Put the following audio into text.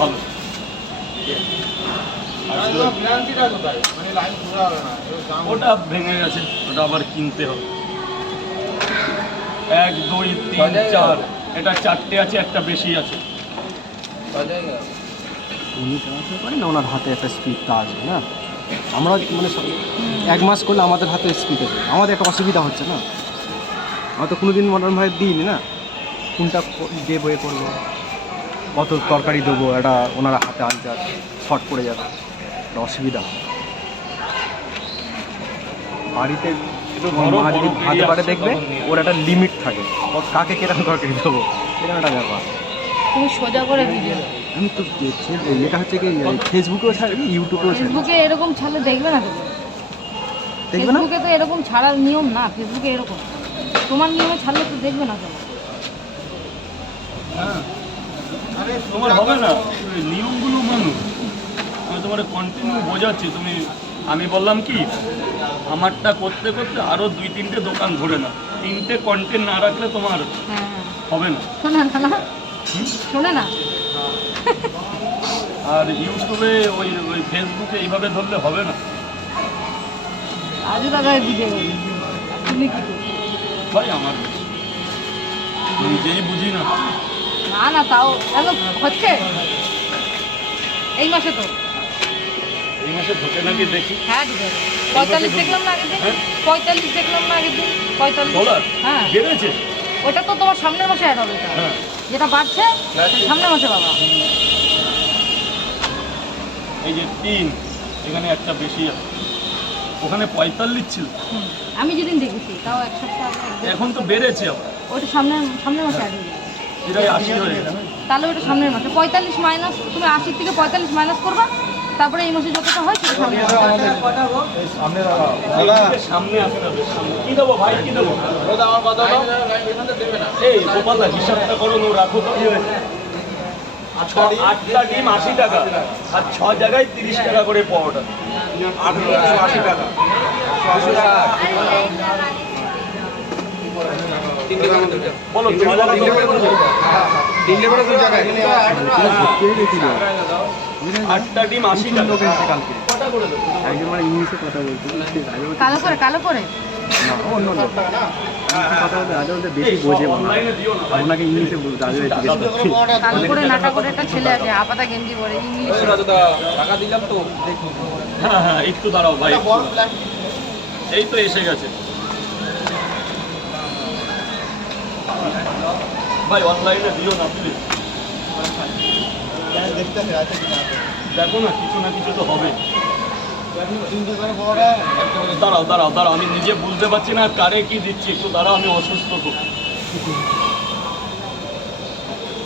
ভালো। মানে ওটা ভেঙে গেছে ওটা আবার কিনতে হবে। এক দুই তিন চার এটা চারটে আছে একটা বেশি আছে। উনি চালাতে পারেন না ওনার হাতে একটা স্পিডটা আছে না? আমরা মানে এক মাস করলে আমাদের হাতে স্পিড আছে। আমাদের একটা অসুবিধা হচ্ছে না? আমরা তো কোনো দিন মটন ভাই দিইনি না? কোনটা দিয়ে বয়ে করব? কত তরকারি দেবো এটা ওনারা হাতে আনতে শর্ট পড়ে যাবে। একটা অসুবিধা হয়। বাড়িতে মা যদি ভাতে পারে দেখবে ওর একটা লিমিট থাকে। ও কাকে কীরকম তরকারি দেবো এরকম একটা ব্যাপার। তুমি সোজা করে ভিডিও আমি তো দেখছি এটা হচ্ছে কি ফেসবুকেও ছাড়বি ইউটিউবেও ফেসবুকে এরকম ছাড়লে দেখবে না দেখবে দেখবে না? ফেসবুকে তো এরকম ছাড়ার নিয়ম না ফেসবুকে এরকম। তোমার নিয়মে ছাড়লে তো দেখবে না তোমার হ্যাঁ। তোমার হবে না। নিয়মগুলো মানুষ আমি তোমার কন্টিনিউ বোঝাচ্ছি। তুমি আমি বললাম কি আমারটা করতে করতে আরও দুই তিনটে দোকান ধরে না তিনটে কন্টেন্ট না রাখলে তোমার হ্যাঁ। হবে না। শোনে না আর ইউটিউবে ওই ওই ফেসবুকে এইভাবে ধরলে হবে না। আজও দাদা ভিডিও তুমি কি ভাই আমার নিজেই বুঝি না। না না তাও এখন হচ্ছে? এই মাসে তো। এই মাসে ঢোকে নাকি দেখি? হ্যাঁ পঁয়তাল্লিশ দেখলাম না আগের দিন? হ্যাঁ? পঁয়তাল্লিশ দেখলাম না আগের দিন? পঁয়তাল্লিশ। হ্যাঁ। বেড়েছে? ওটা তো তোমার সামনের মাসে অ্যাড হবে হ্যাঁ। যেটা বাড়ছে সামনের মাসে বাবা। এই যে তিন এখানে একটা বেশি আছে। ওখানে পঁয়তাল্লিশ ছিল। আমি যেদিন দেখেছি তাও এক সপ্তাহ এখন তো বেড়েছে আবার। ওটা সামনের সামনের মাসে অ্যাড হয়ে তাহলে ওটা সামনের মাসে। পঁয়তাল্লিশ মাইনাস তুমি আশির থেকে পঁয়তাল্লিশ মাইনাস করবা তারপরে এই মাসে যতটা হয় সেটা সামনে। কি দেবো ভাই কি দেবো? আমার কথা দাও। এখানে দেবে না। এই গোপালদা হিসাবটা করো রাখো তো আটটা ডিম। আশি টাকা। আর ছ জায়গায় তিরিশ টাকা করে পাওয়াটা আঠারোশো আশি টাকা। বলো ছ জায়গায় কত করে? তিনটে করে দু জায়গায়? কে দেখি না আটটা ডিম আশি লোক এসেছে কালকে। কটা করে দেবো? একজন মানে ইংলিশে কথা বলছে সে আগে বলছে, কালো করে কালো করে? না অন্য লোক কথা বলতে আগে বলতে বেশি বোঝে। অনলাইনে দিও না ভাই। ওনাকে ইংলিশে বলতে আগে জিজ্ঞেস করছি কালো করে নাটা করে একটা ছেলে আছে আপাতা গেঞ্জি পরে ইংলিশে। টাকা দিলাম তো। দেখুন। হ্যাঁ হ্যাঁ একটু দাঁড়াও ভাই একটু। দাঁড়াও। এই তো এসে গেছে। ভাই অনলাইনে দিও না প্লিজ দেখো না কিছু না কিছু তো হবে। দাঁড়াও দাঁড়াও দাঁড়াও আমি নিজে বুঝতে পারছি না কারে কি দিচ্ছি একটু দাঁড়াও আমি অসুস্থ তো।